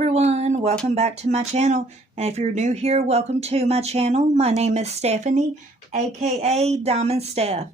everyone, welcome back to my channel, and if you're new here, welcome to my channel. My name is Stephanie, aka Diamond Steph,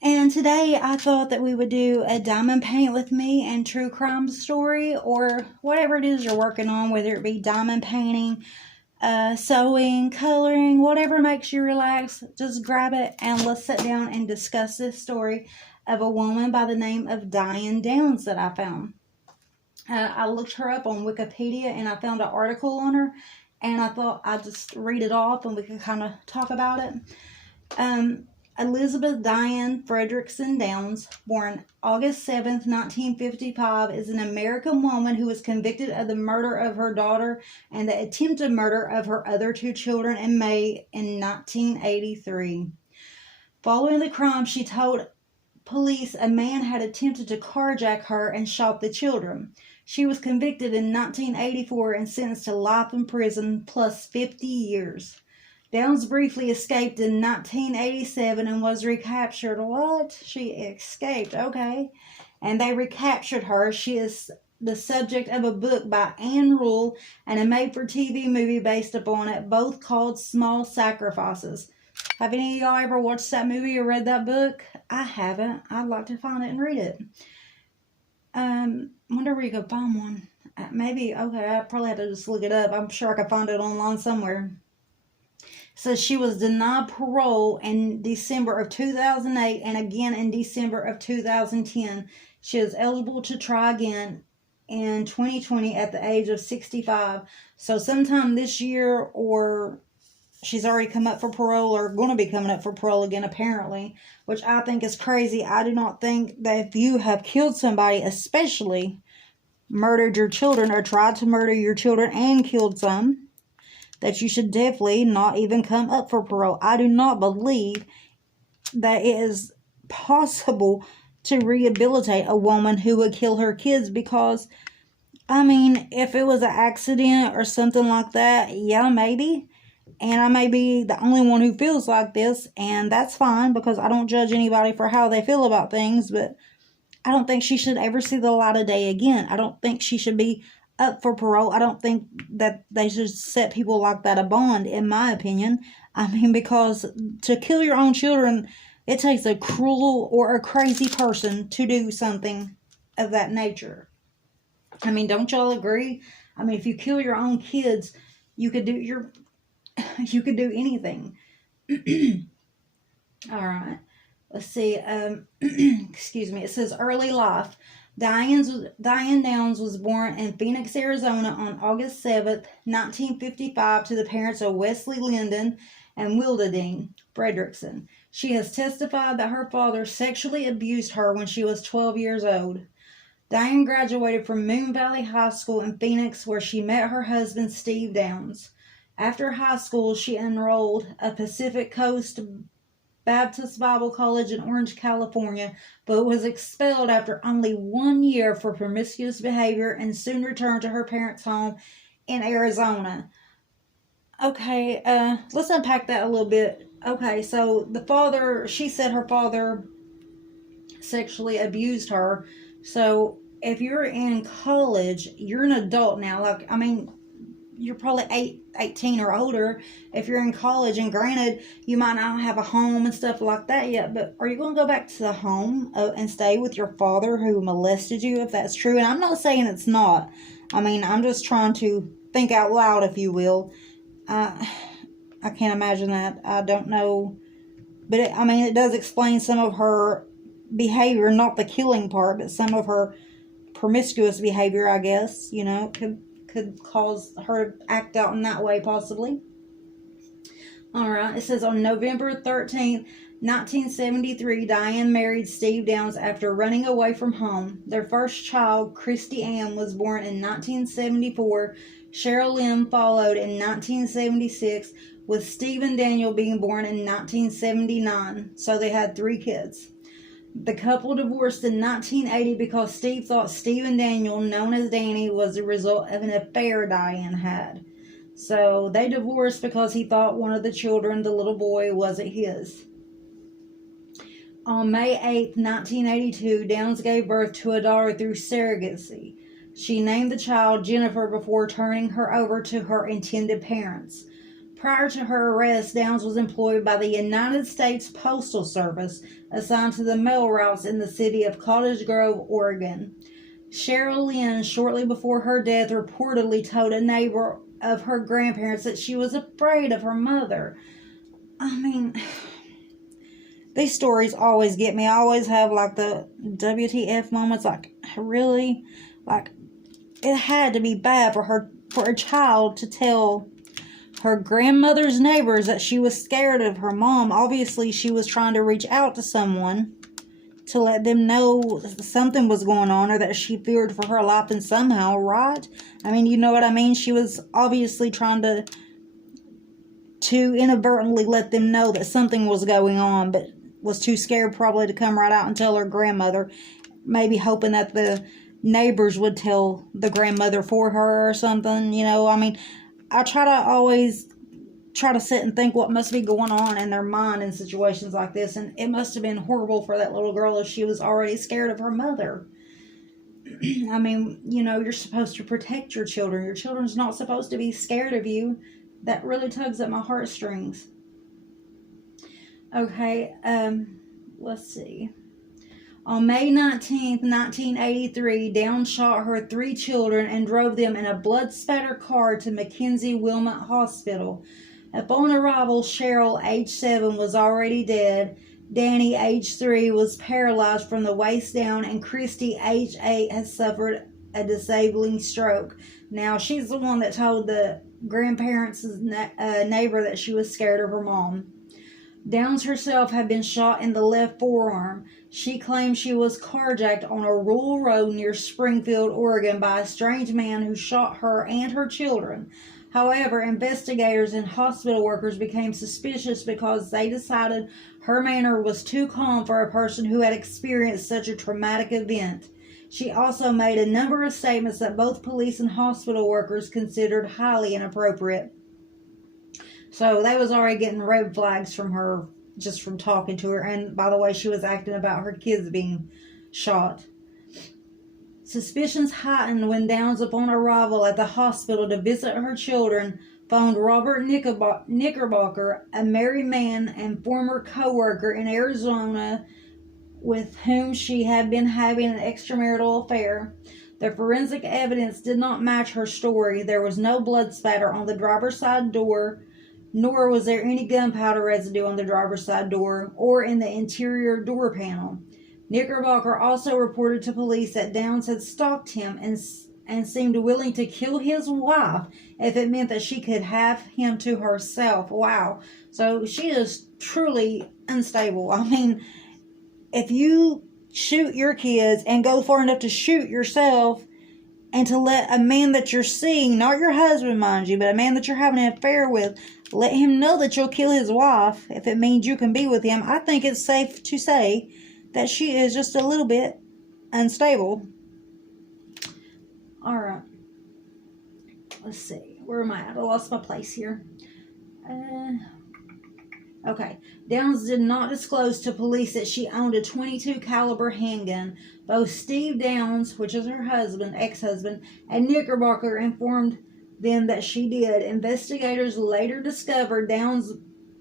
and today I thought that we would do a diamond paint with me and true crime story, or whatever it is you're working on, whether it be diamond painting, sewing, coloring, whatever makes you relax. Just grab it and let's sit down and discuss this story of a woman by the name of Diane Downs that I found. I looked her up on Wikipedia and I found an article on her, and I thought I'd just read it off and we could kind of talk about it. Elizabeth Diane Frederickson Downs, born August 7th, 1955, is an American woman who was convicted of the murder of her daughter and the attempted murder of her other two children in May in 1983. Following the crime, she told police a man had attempted to carjack her and shot the children. She was convicted in 1984 and sentenced to life in prison plus 50 years. Downs briefly escaped in 1987 and was recaptured. What? She escaped, okay. And they recaptured her. She is the subject of a book by Anne Rule and a made-for-TV movie based upon it, both called Small Sacrifices. Have any of y'all ever watched that movie or read that book? I haven't. I'd like to find it and read it. Wonder where you could find one. Maybe, okay, I probably have to just look it up. I'm sure I could find it online somewhere. So she was denied parole in December of 2008 and again in December of 2010. She is eligible to try again in 2020 at the age of 65. So sometime this year, or she's already come up for parole or going to be coming up for parole again, apparently, which I think is crazy. I do not think that if you have killed somebody, especially murdered your children or tried to murder your children and killed some, that you should definitely not even come up for parole. I do not believe that it is possible to rehabilitate a woman who would kill her kids because, I mean, if it was an accident or something like that, yeah, maybe. And I may be the only one who feels like this, and that's fine because I don't judge anybody for how they feel about things, but I don't think she should ever see the light of day again. I don't think she should be up for parole. I don't think that they should set people like that a bond, in my opinion. I mean, because to kill your own children, it takes a cruel or a crazy person to do something of that nature. I mean, don't y'all agree? I mean, if you kill your own kids, you could do anything. All right. Let's see. Excuse me. It says early life. Diane Downs was born in Phoenix, Arizona on August 7th, 1955 to the parents of Wesley Lyndon and Wilda Dean Frederickson. She has testified that her father sexually abused her when she was 12 years old. Diane graduated from Moon Valley High School in Phoenix, where she met her husband, Steve Downs. After high school, she enrolled at Pacific Coast Baptist Bible College in Orange, California, but was expelled after only 1 year for promiscuous behavior and soon returned to her parents' home in Arizona. Okay, let's unpack that a little bit. Okay, so she said her father sexually abused her. So if you're in college, you're an adult now. Like, I mean, you're probably 18 or older if you're in college, and granted, you might not have a home and stuff like that yet, but are you going to go back to the home and stay with your father who molested you, if that's true? And I'm not saying it's not. I mean, I'm just trying to think out loud, if you will. I can't imagine that. I don't know. But, it does explain some of her behavior, not the killing part, but some of her promiscuous behavior, I guess, could cause her to act out in that way, possibly. Alright, it says on November 13th, 1973, Diane married Steve Downs after running away from home. Their first child, Christy Ann, was born in 1974. Cheryl Lynn followed in 1976, with Steve and Daniel being born in 1979. So they had 3 kids. The couple divorced in 1980 because Steve thought Steve and Daniel, known as Danny, was the result of an affair Diane had. So they divorced because he thought one of the children, the little boy, wasn't his. On May 8, 1982, Downs gave birth to a daughter through surrogacy. She named the child Jennifer before turning her over to her intended parents. Prior to her arrest, Downs was employed by the United States Postal Service, assigned to the mail routes in the city of Cottage Grove, Oregon. Cheryl Lynn, shortly before her death, reportedly told a neighbor of her grandparents that she was afraid of her mother. I mean, these stories always get me. I always have like the WTF moments, like, really? Like, it had to be bad for a child to tell her grandmother's neighbors that she was scared of her mom. Obviously, she was trying to reach out to someone to let them know something was going on, or that she feared for her life and somehow, right? I mean, you know what I mean? She was obviously trying to inadvertently let them know that something was going on, but was too scared probably to come right out and tell her grandmother, maybe hoping that the neighbors would tell the grandmother for her or something, you know. I mean, I always try to sit and think what must be going on in their mind in situations like this, and it must have been horrible for that little girl if she was already scared of her mother. I mean, you know, you're supposed to protect your children. Your children's not supposed to be scared of you. That really tugs at my heartstrings. Okay, let's see. On May 19th, 1983, Downs shot her 3 children and drove them in a blood-spattered car to Mackenzie Wilmot Hospital. Upon arrival, Cheryl, age 7, was already dead. Danny, age 3, was paralyzed from the waist down, and Christy, age 8, has suffered a disabling stroke. Now, she's the one that told the grandparents' neighbor that she was scared of her mom. Downs herself had been shot in the left forearm. She claimed she was carjacked on a rural road near Springfield, Oregon, by a strange man who shot her and her children. However, investigators and hospital workers became suspicious because they decided her manner was too calm for a person who had experienced such a traumatic event. She also made a number of statements that both police and hospital workers considered highly inappropriate. So they was already getting red flags from her just from talking to her. And by the way, she was acting about her kids being shot. Suspicions heightened when Downs, upon arrival at the hospital to visit her children, phoned Robert Knickerbocker, a married man and former co-worker in Arizona with whom she had been having an extramarital affair. The forensic evidence did not match her story. There was no blood spatter on the driver's side door, nor was there any gunpowder residue on the driver's side door or in the interior door panel. Knickerbocker also reported to police that Downs had stalked him and seemed willing to kill his wife if it meant that she could have him to herself. Wow. So she is truly unstable. I mean, if you shoot your kids and go far enough to shoot yourself, and to let a man that you're seeing, not your husband, mind you, but a man that you're having an affair with, let him know that you'll kill his wife if it means you can be with him, I think it's safe to say that she is just a little bit unstable. Alright. Let's see. Where am I at? I lost my place here. Okay. Downs did not disclose to police that she owned a .22 caliber handgun. Both Steve Downs, which is her husband, ex-husband, and Knickerbocker informed them that she did. Investigators later discovered Downs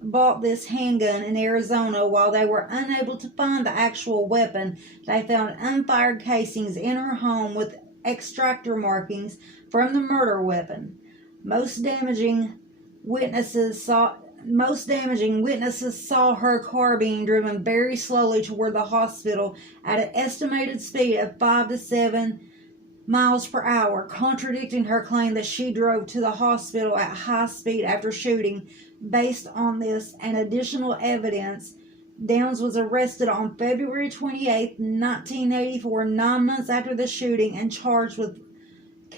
bought this handgun in Arizona. While they were unable to find the actual weapon, they found unfired casings in her home with extractor markings from the murder weapon. Most damaging witnesses saw her car being driven very slowly toward the hospital at an estimated speed of 5 to 7 miles per hour, contradicting her claim that she drove to the hospital at high speed after shooting. Based on this and additional evidence, Downs was arrested on February 28, 1984, 9 months after the shooting, and charged with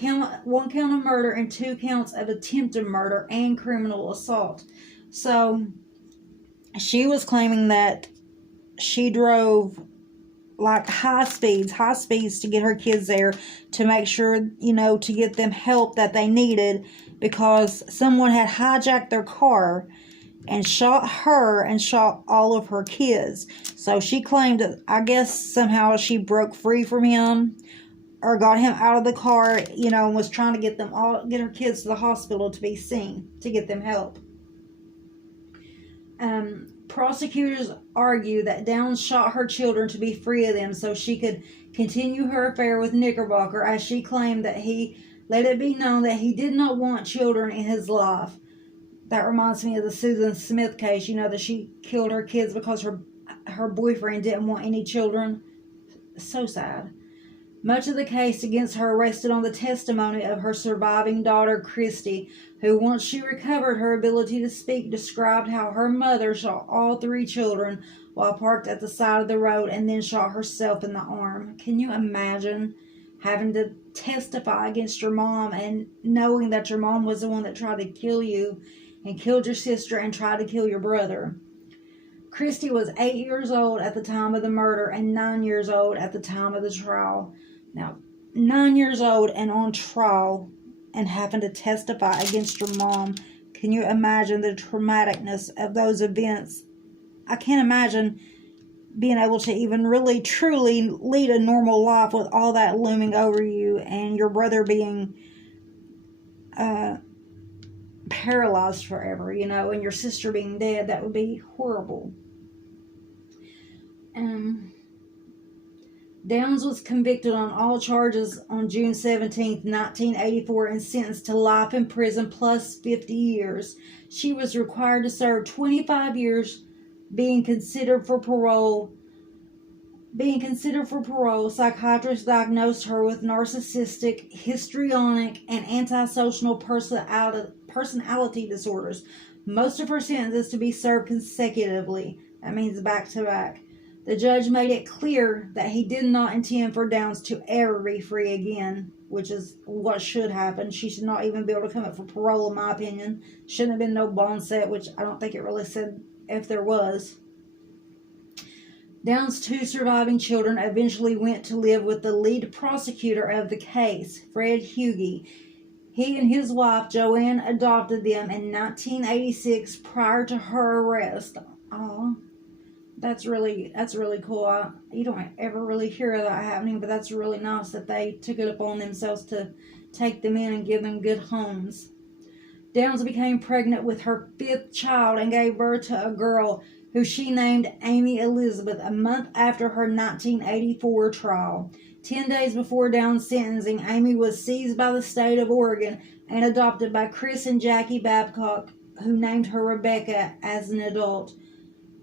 1 count of murder and 2 counts of attempted murder and criminal assault. So, she was claiming that she drove like high speeds to get her kids there, to make sure, to get them help that they needed, because someone had hijacked their car and shot her and shot all of her kids. So she claimed that, I guess, somehow she broke free from him, or got him out of the car, and was trying to get her kids to the hospital to be seen, to get them help. Prosecutors argue that Downs shot her children to be free of them so she could continue her affair with Knickerbocker, as she claimed that he let it be known that he did not want children in his life. That reminds me of the Susan Smith case, that she killed her kids because her boyfriend didn't want any children. So sad. Much of the case against her rested on the testimony of her surviving daughter, Christy, who, once she recovered her ability to speak, described how her mother shot all 3 children while parked at the side of the road and then shot herself in the arm. Can you imagine having to testify against your mom and knowing that your mom was the one that tried to kill you and killed your sister and tried to kill your brother? Christy was 8 years old at the time of the murder and 9 years old at the time of the trial. Now, 9 years old and on trial and having to testify against your mom. Can you imagine the traumaticness of those events? I can't imagine being able to even really, truly lead a normal life with all that looming over you and your brother being paralyzed forever, and your sister being dead. That would be horrible. Downs was convicted on all charges on June 17, 1984, and sentenced to life in prison plus 50 years. She was required to serve 25 years being considered for parole. Psychiatrists diagnosed her with narcissistic, histrionic, and antisocial personality disorders. Most of her sentences to be served consecutively. That means back to back. The judge made it clear that he did not intend for Downs to ever be free again, which is what should happen. She should not even be able to come up for parole, in my opinion. Shouldn't have been no bond set, which I don't think it really said if there was. Downs' 2 surviving children eventually went to live with the lead prosecutor of the case, Fred Hughey. He and his wife, Joanne, adopted them in 1986 prior to her arrest. Aw. That's really cool. You don't ever really hear of that happening, but that's really nice that they took it upon themselves to take them in and give them good homes. Downs became pregnant with her 5th child and gave birth to a girl who she named Amy Elizabeth a month after her 1984 trial. 10 days before Downs' sentencing, Amy was seized by the state of Oregon and adopted by Chris and Jackie Babcock, who named her Rebecca as an adult.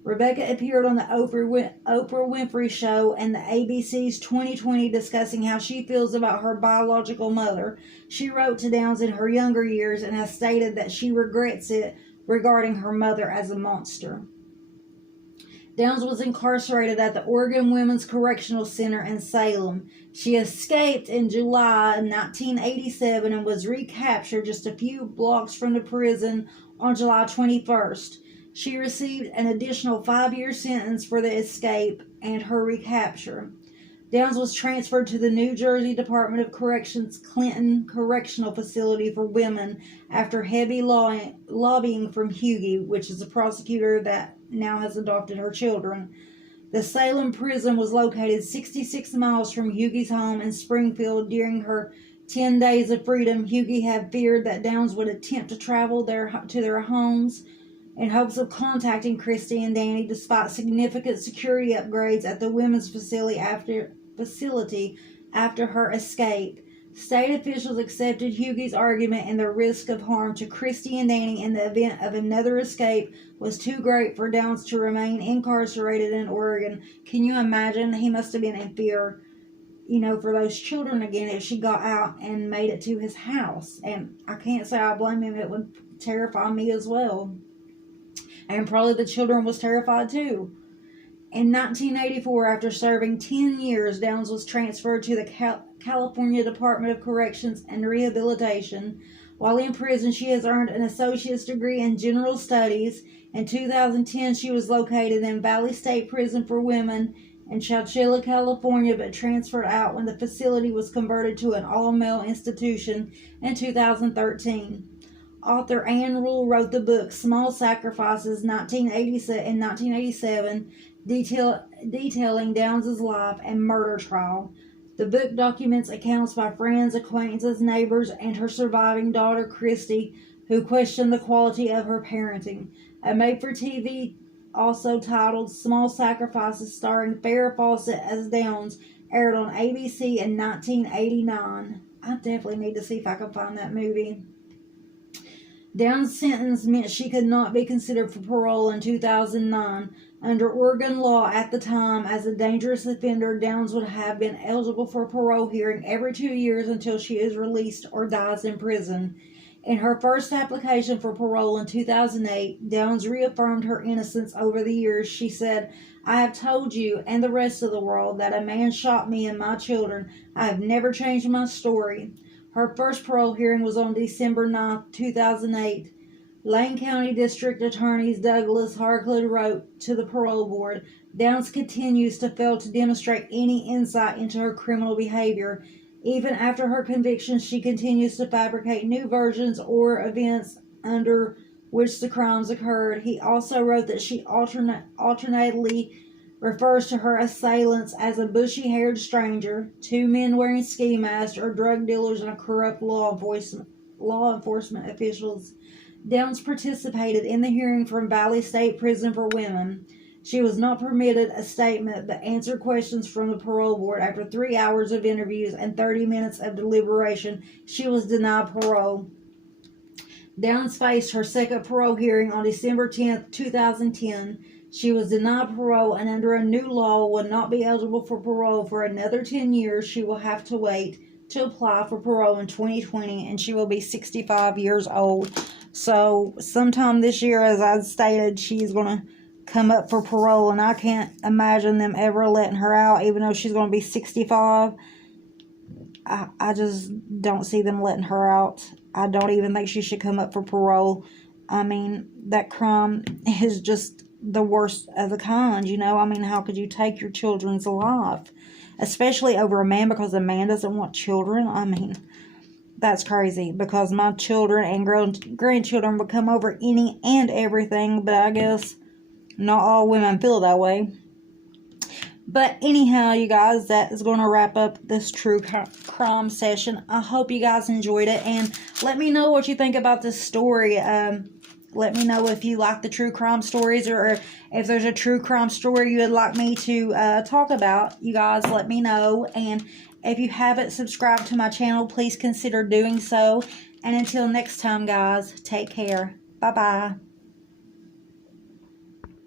Rebecca appeared on the Oprah Winfrey Show and the ABC's 2020 discussing how she feels about her biological mother. She wrote to Downs in her younger years and has stated that she regrets it regarding her mother as a monster. Downs was incarcerated at the Oregon Women's Correctional Center in Salem. She escaped in July 1987 and was recaptured just a few blocks from the prison on July 21st. She received an additional 5-year sentence for the escape and her recapture. Downs was transferred to the New Jersey Department of Corrections Clinton Correctional Facility for Women after heavy lobbying from Hughey, which is the prosecutor that now has adopted her children. The Salem prison was located 66 miles from Hughey's home in Springfield. During her 10 days of freedom, Hughey had feared that Downs would attempt to travel to their homes in hopes of contacting Christy and Danny, despite significant security upgrades at the women's facility after her escape. State officials accepted Hughey's argument, and the risk of harm to Christy and Danny in the event of another escape was too great for Downs to remain incarcerated in Oregon. Can you imagine? He must have been in fear, for those children again if she got out and made it to his house. And I can't say I blame him. It would terrify me as well. And probably the children was terrified too. In 1984, after serving 10 years, Downs was transferred to the California Department of Corrections and Rehabilitation. While in prison, she has earned an associate's degree in general studies. In 2010, she was located in Valley State Prison for Women in Chowchilla, California, but transferred out when the facility was converted to an all-male institution in 2013. Author Anne Rule wrote the book Small Sacrifices in 1987, detailing Downs' life and murder trial. The book documents accounts by friends, acquaintances, neighbors, and her surviving daughter, Christy, who questioned the quality of her parenting. A made-for-TV, also titled Small Sacrifices, starring Farrah Fawcett as Downs, aired on ABC in 1989. I definitely need to see if I can find that movie. Downs' sentence meant she could not be considered for parole in 2009. Under Oregon law at the time, as a dangerous offender, Downs would have been eligible for a parole hearing every 2 years until she is released or dies in prison. In her first application for parole in 2008, Downs reaffirmed her innocence over the years. She said, "I have told you and the rest of the world that a man shot me and my children. I have never changed my story." Her first parole hearing was on December 9, 2008. Lane County District Attorney Douglas Harkless wrote to the parole board, "Downs continues to fail to demonstrate any insight into her criminal behavior. Even after her conviction, she continues to fabricate new versions or events under which the crimes occurred." He also wrote that she alternately refers to her assailants as a bushy-haired stranger, two men wearing ski masks, or drug dealers and corrupt law enforcement officials. Downs participated in the hearing from Valley State Prison for Women. She was not permitted a statement but answered questions from the parole board. After 3 hours of interviews and 30 minutes of deliberation, she was denied parole. Downs faced her second parole hearing on December 10, 2010. She was denied parole, and under a new law will not be eligible for parole for another 10 years. She will have to wait to apply for parole in 2020, and she will be 65 years old. So sometime this year, as I stated, she's going to come up for parole, and I can't imagine them ever letting her out, even though she's going to be 65. I just don't see them letting her out. I don't even think she should come up for parole. I mean, that crime is just the worst of the kind, you know. I mean, how could you take your children's life, especially over a man because a man doesn't want children? I mean, that's crazy, because my children and grandchildren would come over any and everything, but I guess not all women feel that way. But anyhow, you guys, that is going to wrap up this true crime session. I hope you guys enjoyed it, and let me know what you think about this story. Let me know if you like the true crime stories, or if there's a true crime story you would like me to talk about. You guys let me know. And if you haven't subscribed to my channel, please consider doing so. And until next time, guys, take care. Bye-bye.